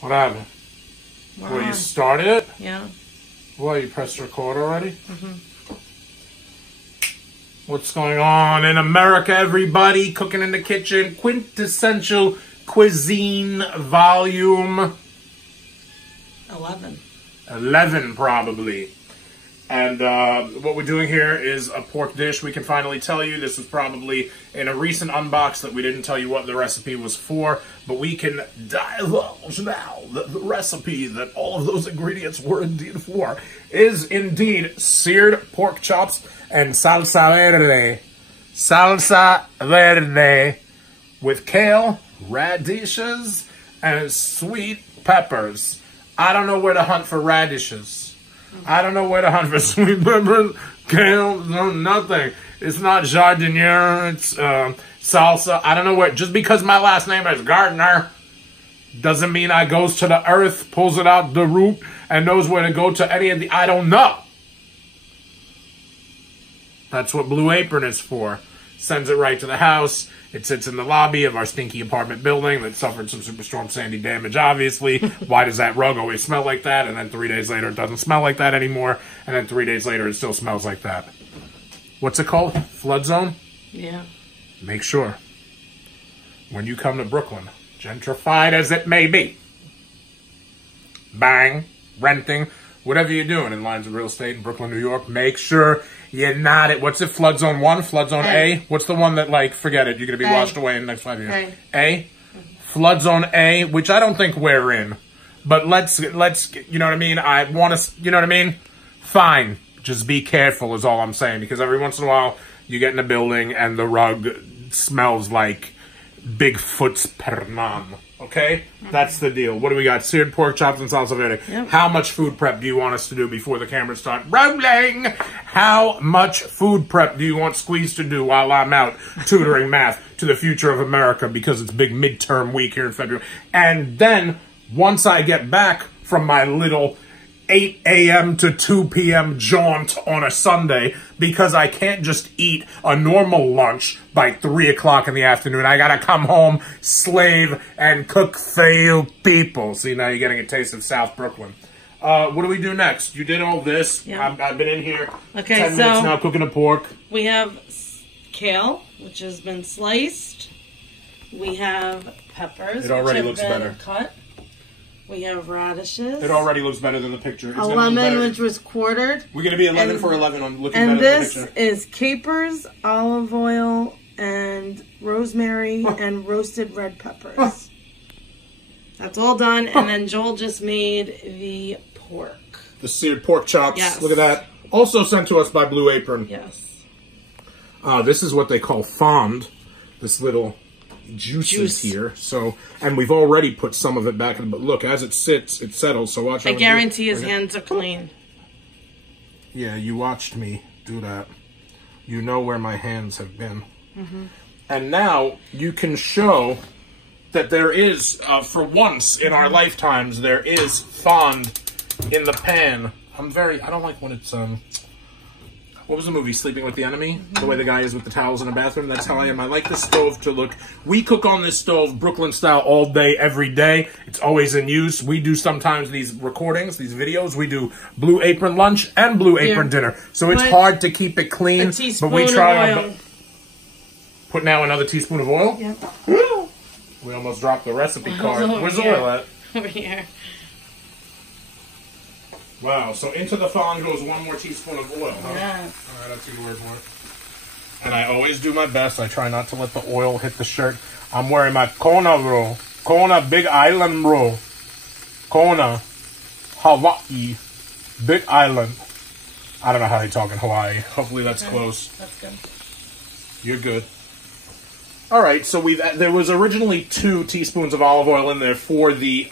What happened? Well, you started it? Yeah. Well, you pressed record already? What's going on in America, everybody? Cooking in the kitchen. Quintessential Cuisine Volume 11. 11, probably. And what we're doing here is a pork dish. We can finally tell you this was probably in a recent unbox that we didn't tell you what the recipe was for, but we can divulge now that the recipe that all of those ingredients were indeed for is indeed seared pork chops and salsa verde. Salsa verde with kale, radishes, and sweet peppers. I don't know where to hunt for radishes. I don't know where to hunt for sweet peppers, kale, no, nothing. It's not jardiniere, it's salsa. I don't know where. Just because my last name is Gardner doesn't mean I goes to the earth, pulls it out the root, and knows where to go to any of the... I don't know. That's what Blue Apron is for. Sends it right to the house. It sits in the lobby of our stinky apartment building that suffered some Superstorm Sandy damage, obviously. Why does that rug always smell like that? And then 3 days later, it doesn't smell like that anymore. And then 3 days later, it still smells like that. What's it called? Flood zone? Yeah. Make sure, when you come to Brooklyn, gentrified as it may be, buying, renting, whatever you're doing in lines of real estate in Brooklyn, New York, make sure you're not at, what's it, Flood Zone 1, Flood Zone A? What's the one that, like, forget it, you're going to be washed away in the next 5 years? A? Flood Zone A, which I don't think we're in. But let's, you know what I mean? I want to, you know what I mean? Fine. Just be careful is all I'm saying. Because every once in a while, you get in a building and the rug smells like Bigfoot's perman. Okay? That's the deal. What do we got? Seared pork chops and salsa verde. Yep. How much food prep do you want us to do before the cameras start rolling? How much food prep do you want Squeeze to do while I'm out tutoring math to the future of America because it's big midterm week here in February? And then, once I get back from my little 8 a.m. to 2 p.m. jaunt on a Sunday, because I can't just eat a normal lunch by 3 o'clock in the afternoon. I gotta come home, slave, and cook for you people. See, now you're getting a taste of South Brooklyn. What do we do next? You did all this. Yeah. I've been in here 10 Okay, minutes now cooking the pork. We have kale, which has been sliced. We have peppers, It already which looks have been better. cut. We have radishes. It already looks better than the picture. It's a gonna be lemon, better. which was quartered. We're going to be 11 for 11 on looking And better than the this picture. is capers, olive oil, and rosemary, and roasted red peppers. That's all done. And then Joel just made the pork. The seared pork chops. Yes. Look at that. Also sent to us by Blue Apron. Yes. This is what they call fond. This little juice here. So, and we've already put some of it back in. But look, as it sits, it settles. So watch. I guarantee his hands are clean. Yeah, you watched me do that. You know where my hands have been. And now you can show that there is, for once in our lifetimes, there is fond in the pan. I don't like when it's, what was the movie, Sleeping with the Enemy? The way the guy is with the towels in the bathroom. That's how I am. I like the stove to look. We cook on this stove, Brooklyn style, all day, every day. It's always in use. We do sometimes these recordings, these videos. We do Blue Apron lunch and Blue Apron dinner. So it's hard to keep it clean. But we try our best. Put now another teaspoon of oil. Yep. We almost dropped the recipe card. Where's the here. oil at? Over here. Wow, so into the fond goes 1 more teaspoon of oil, huh? Yeah. All right, that's a good word for it. And I always do my best. I try not to let the oil hit the shirt. I'm wearing my Kona, bro. Kona Big Island, bro. Kona, Hawaii, Big Island. I don't know how they talk in Hawaii. Hopefully that's close. That's good. You're good. All right, so there was originally 2 teaspoons of olive oil in there for the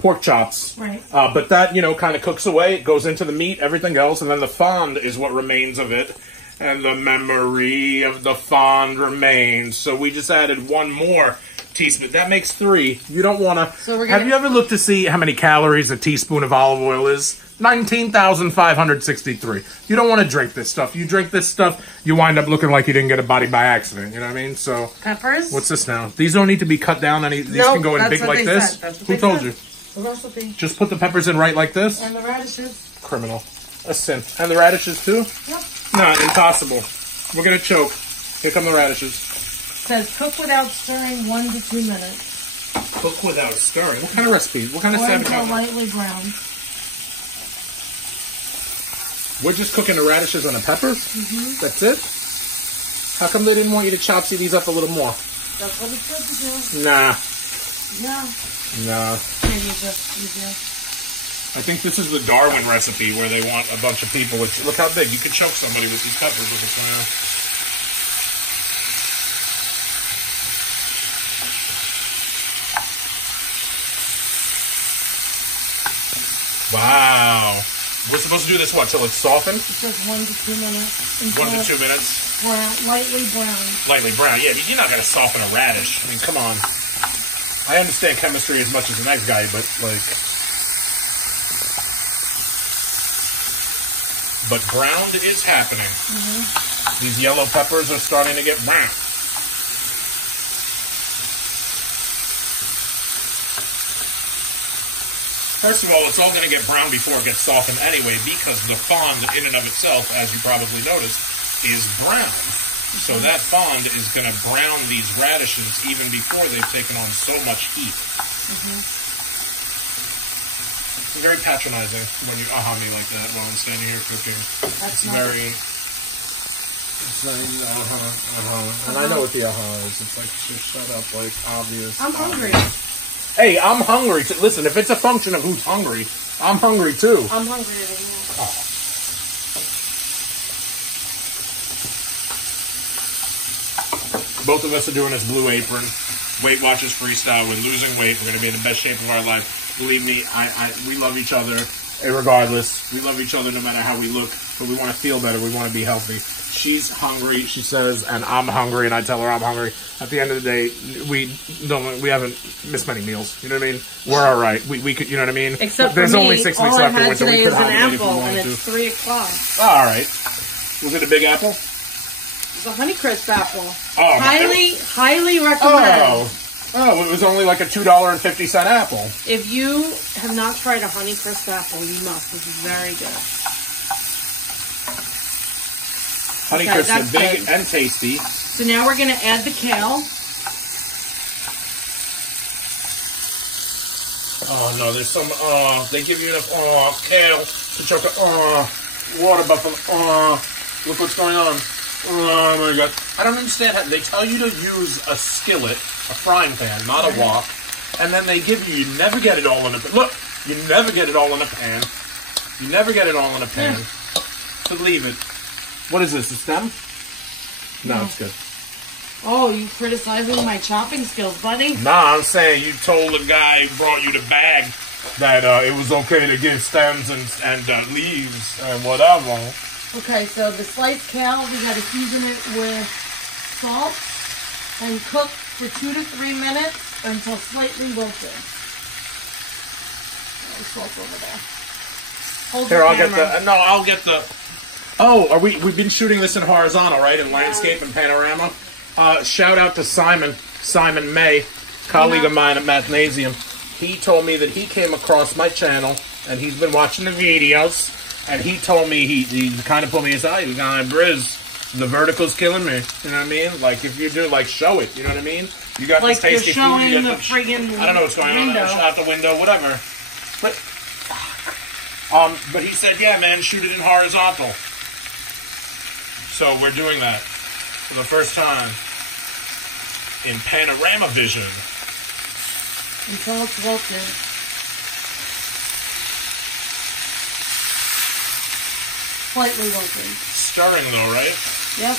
pork chops. Right. But that, you know, kind of cooks away. It goes into the meat, everything else, and then the fond is what remains of it. And the memory of the fond remains. So we just added 1 more teaspoon. That makes 3. You don't want to... So have you ever looked to see how many calories a teaspoon of olive oil is? 19,563. You don't want to drink this stuff. You drink this stuff, you wind up looking like you didn't get a body by accident. You know what I mean? So peppers. What's this now? These don't need to be cut down. These can go in big like this. Who told you? The recipe. Just put the peppers in right like this? And the radishes. Criminal. A sin. And the radishes too? Yep. No, impossible. We're going to choke. Here come the radishes. Says cook without stirring 1 to 2 minutes. Cook without stirring? What kind of recipe? What kind of Or salmon? until lightly browned. We're just cooking the radishes and the peppers? Mm-hmm. That's it? How come they didn't want you to chop these up a little more? That's what it said to do. Nah. Yeah. Nah. Maybe it's just easier. I think this is the Darwin recipe where they want a bunch of people with... Look how big. You could choke somebody with these peppers with a smile. Wow. We're supposed to do this, what, till it's softened? It says 1 to 2 minutes. 1 to 2 minutes? Brown, lightly brown. Lightly brown. Yeah, you're not going to soften a radish. I mean, come on. I understand chemistry as much as the next guy, but, like... But browned is happening. Mm-hmm. These yellow peppers are starting to get brown. First of all, it's all going to get brown before it gets softened anyway, because the fond in and of itself, as you probably noticed, is brown. So that fond is going to brown these radishes even before they've taken on so much heat. It's very patronizing when you aha me like that while I'm standing here cooking. That's it's very... It's like, And I know what the aha is. It's like, just shut up, like, obvious. I'm hungry. Hey, I'm hungry. Listen, if it's a function of who's hungry, I'm hungry too. I'm hungrier than you. Oh. Both of us are doing this Blue Apron. Weight Watchers freestyle. We're losing weight. We're going to be in the best shape of our life. Believe me, we love each other regardless. We love each other no matter how we look, but we want to feel better. We want to be healthy. She's hungry, she says, and I'm hungry, and I tell her I'm hungry. At the end of the day, we haven't missed many meals. You know what I mean? We're all right. We could, you know what I mean? Except there's for me, only 6 all weeks I left in had winter. today We could is an have it if we apple, wanted and it's to. 3 o'clock. All right. Was it a big apple? It's a Honeycrisp apple. Oh, highly recommend. Oh, it was only like a $2.50 apple. If you have not tried a Honeycrisp apple, you must. This is very good. Honeycrisp are big good. and tasty. So now we're going to add the kale. Oh, no, there's some, they give you enough, kale, to chocolate, water buffalo, look what's going on. Oh, my God. I don't understand how, they tell you to use a skillet, a frying pan, not a wok, and then they give you never get it all in a pan. Look, you never get it all in a pan. You never get it all in a pan. To leave it. What is this, a stem? No, it's good. Oh, you criticizing my chopping skills, buddy? Nah, I'm saying you told the guy who brought you the bag that it was okay to give stems and leaves and whatever. Okay, so the sliced kale, we got to season it with salt and cook for 2 to 3 minutes until slightly wilted. There's salt over there. Hold Here, the I'll camera. get the... No, I'll get the... Oh, we've been shooting this in horizontal, right? In landscape and panorama. Shout out to Simon May, colleague of mine at Mathnasium. He told me that he came across my channel, and he's been watching the videos, and he told me, he kind of put me aside. He was like, Briz, the vertical's killing me. You know what I mean? Like, if you do, like, show it. You know what I mean? You got like this tasty you're showing food. You the got friggin' I don't know what's going window. on. Out the window, whatever. But he said, yeah, man, shoot it in horizontal. So we're doing that for the first time in panorama vision. Until it's wilted. Slightly wilted. Stirring though, right? Yep.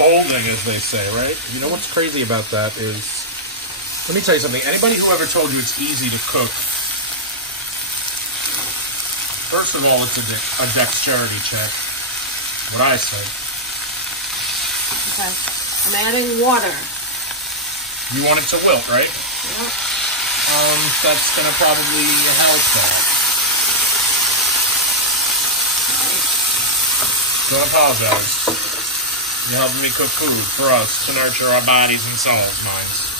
Folding, as they say, right? You know what's crazy about that is, let me tell you something. Anybody who ever told you it's easy to cook, first of all, it's a dexterity check. What I said. Okay. I'm adding water. You want it to wilt, right? Yep. That's gonna probably help that. Don't apologize. You're helping me cook food for us to nurture our bodies and souls, minds,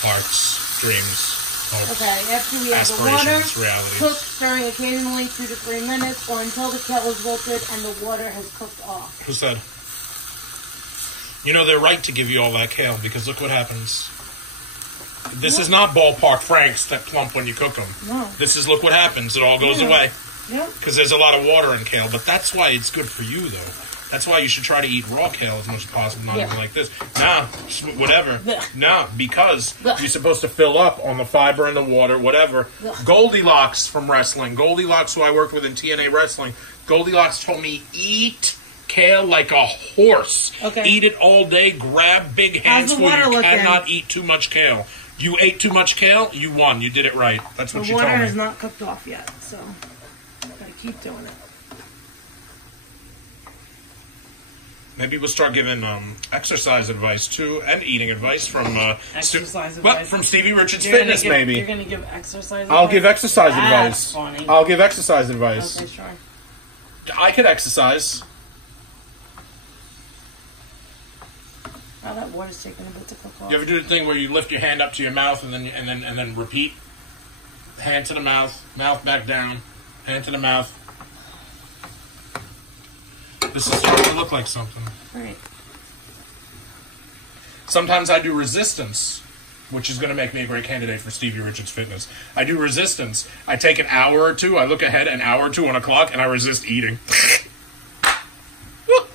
hearts, dreams. Okay, after we add the water, Aspirations, realities. cook, stirring occasionally 2 to 3 minutes, or until the kale is wilted and the water has cooked off. Who said? You know, they're right to give you all that kale, because look what happens. This is not ballpark Franks that plump when you cook them. No. This is, look what happens. It all goes away. Yep. Because there's a lot of water in kale, but that's why it's good for you, though. That's why you should try to eat raw kale as much as possible, not even like this. Nah, whatever. Nah, because you're supposed to fill up on the fiber and the water, whatever. Goldilocks from wrestling. Goldilocks, who I worked with in TNA wrestling. Goldilocks told me, eat kale like a horse. Okay. Eat it all day. Grab big handsful. You cannot eat too much kale. You ate too much kale, you won. You did it right. That's what she told me. The water is not cooked off yet, so gotta keep doing it. Maybe we'll start giving exercise advice too, and eating advice from from Stevie Richards Fitness. Maybe you're gonna give exercise advice? I'll give exercise advice. Funny. I'll give exercise advice. Okay, sure. I could exercise. Oh, that water's taking a bit to cook off. You ever do the thing where you lift your hand up to your mouth and then repeat? Hand to the mouth, mouth back down, hand to the mouth. This is starting to look like something. All right. Sometimes I do resistance, which is going to make me a great candidate for Stevie Richards Fitness. I do resistance. I take an hour or two, I look ahead an hour or two on a clock, and I resist eating. All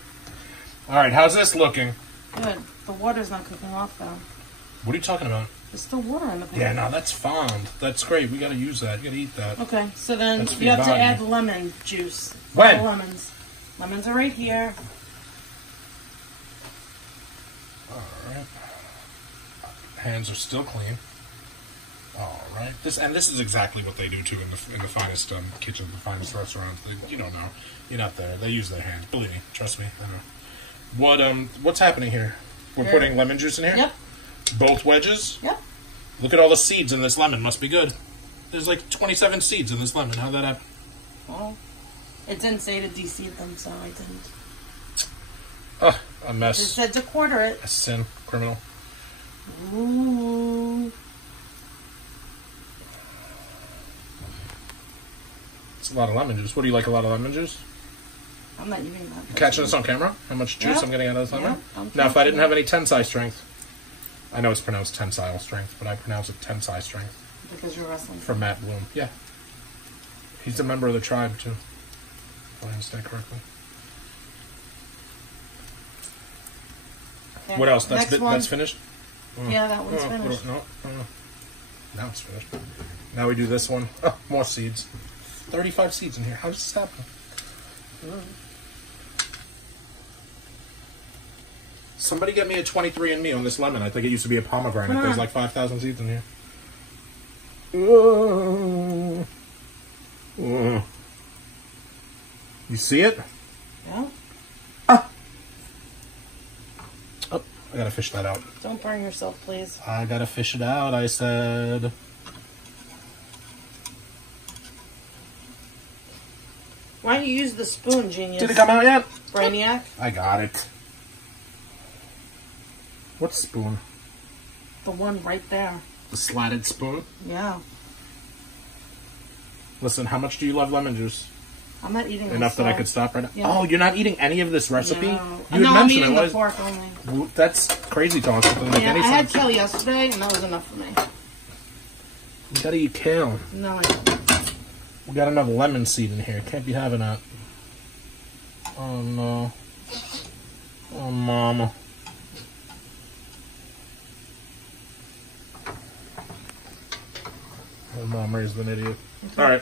right, how's this looking? Good. The water's not cooking off, though. What are you talking about? It's the water in the pan. Yeah, no, that's fond. That's great. We got to use that. You got to eat that. Okay, so then That's you have to body. add lemon juice. When? The lemons. Lemons are right here. All right. Hands are still clean. All right. This is exactly what they do too in the finest kitchen, the finest restaurants. You don't know. You're not there. They use their hands. Believe me. Trust me. I know. What's happening here? We're putting lemon juice in here? Yep. Both wedges? Yep. Look at all the seeds in this lemon. Must be good. There's like 27 seeds in this lemon. How'd that happen? Well, it didn't say to de-seed them, so I didn't. Oh, a mess. It said to quarter it. A sin. Criminal. Ooh. It's a lot of lemon juice. What do you like, a lot of lemon juice? I'm not eating that. You catching this on camera? How much juice I'm getting out of this lemon? Yeah, now, if I didn't have any tensile strength, I know it's pronounced tensile strength, but I pronounce it tensile strength. Because you're wrestling. From Matt Bloom. Yeah. He's a member of the tribe, too. If I understand correctly. Okay. What else? That's finished? Yeah, that one's finished. No. Now it's finished. Now we do this one. Oh, more seeds. 35 seeds in here. How does this happen? Somebody get me a 23andMe on this lemon. I think it used to be a pomegranate. There's like 5,000 seeds in here. You see it? Yeah. Oh, I gotta fish that out. Don't burn yourself, please. I gotta fish it out, I said. Why don't you use the spoon, genius? Did it come out yet? Brainiac? I got it. What spoon? The one right there. The slatted spoon? Yeah. Listen, how much do you love lemon juice? I'm not eating enough that I could stop right now. Yeah. Oh, you're not eating any of this recipe? No. You had I'm mentioned eating it. the pork only. That's crazy talk. It doesn't make any I had sense. kale yesterday, and that was enough for me. You gotta eat kale. No, I don't. We got another lemon seed in here. Can't be having that. Oh no. Oh mama. Oh, mom raised an idiot. All right.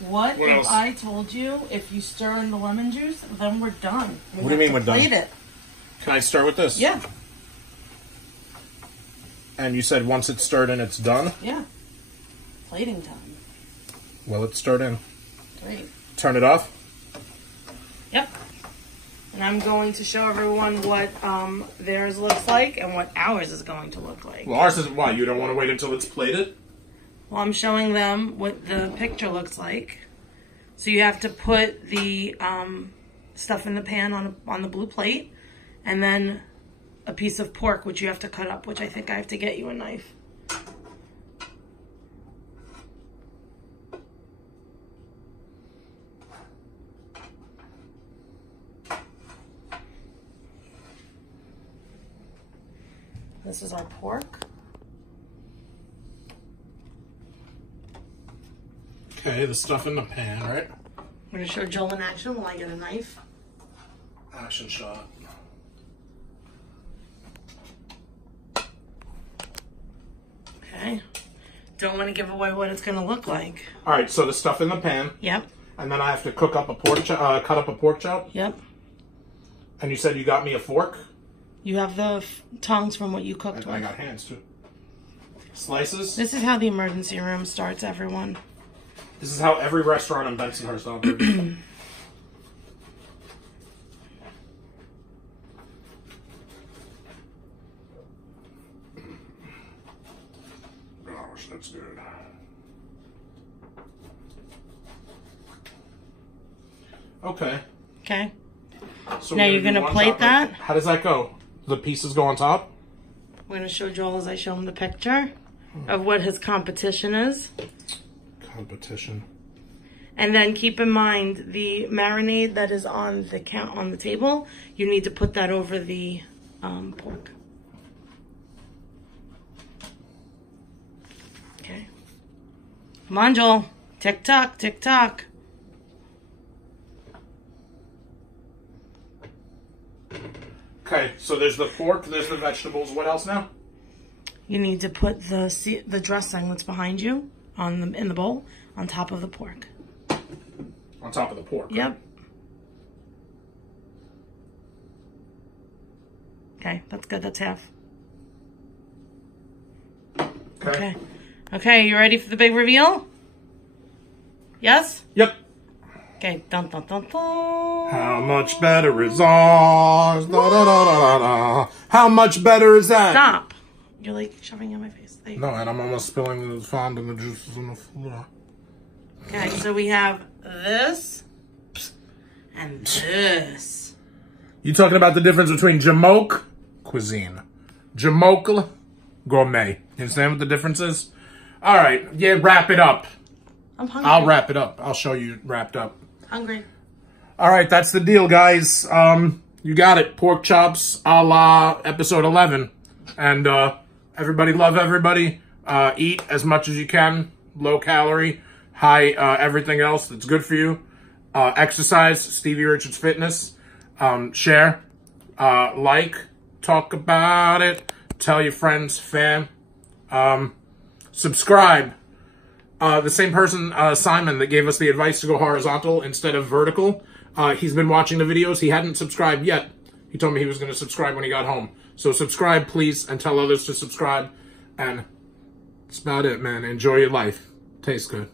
What if else? I told you if you stir in the lemon juice, then we're done? What do you mean we're done? Plate it. Can I start with this? Yeah. And you said once it's stirred in, it's done? Yeah. Plating time. Well, it's stirred in. Great. Turn it off? Yep. And I'm going to show everyone what theirs looks like and what ours is going to look like. Well, ours is why? You don't want to wait until it's plated? Well, I'm showing them what the picture looks like. So you have to put the stuff in the pan on the blue plate, and then a piece of pork, which you have to cut up, which I think I have to get you a knife. This is our pork. Okay, the stuff in the pan, right? I'm gonna show Joel in action while I get a knife. Action shot. Okay. Don't want to give away what it's gonna look like. All right, so the stuff in the pan. Yep. And then I have to cook up a pork cut up a pork chop. Yep. And you said you got me a fork? You have the tongs from what you cooked with. I got hands too. Slices? This is how the emergency room starts, everyone. This is how every restaurant in Bensonhurst operates. Gosh, that's good. Okay. Okay. So Now you're going to plate that. How does that go? The pieces go on top? I'm going to show Joel as I show him the picture of what his competition is. Competition. And then keep in mind the marinade that is on the table. You need to put that over the pork. Okay. Come on, Joel. Tick tock, tick tock. Okay, so there's the pork, there's the vegetables. What else now? You need to put the dressing that's behind you in the bowl on top of the pork. On top of the pork. Yep. Right? Okay, that's good. That's half. Okay. Okay, you ready for the big reveal? Yes? Yep. Okay, dun dun dun dun. How much better is ours? Da, da, da, da, da. How much better is that? Stop. You're like shoving it in my face. There you No, go. and I'm almost spilling the fond and the juices on the floor. Okay, so we have this and this. You talking about the difference between Jamoke cuisine, Jamoke gourmet? You understand what the difference is? All right, yeah, wrap it up. I'm hungry. I'll wrap it up. I'll show you wrapped up. Hungry. All right, that's the deal, guys. You got it. Pork chops a la episode 11. And everybody love everybody. Eat as much as you can. Low calorie, high everything else that's good for you. Exercise, Stevie Richards Fitness. Share, like, talk about it. Tell your friends, fam. Subscribe. The same person, Simon, that gave us the advice to go horizontal instead of vertical. He's been watching the videos. He hadn't subscribed yet. He told me he was going to subscribe when he got home. So subscribe, please, and tell others to subscribe. And that's about it, man. Enjoy your life. Tastes good.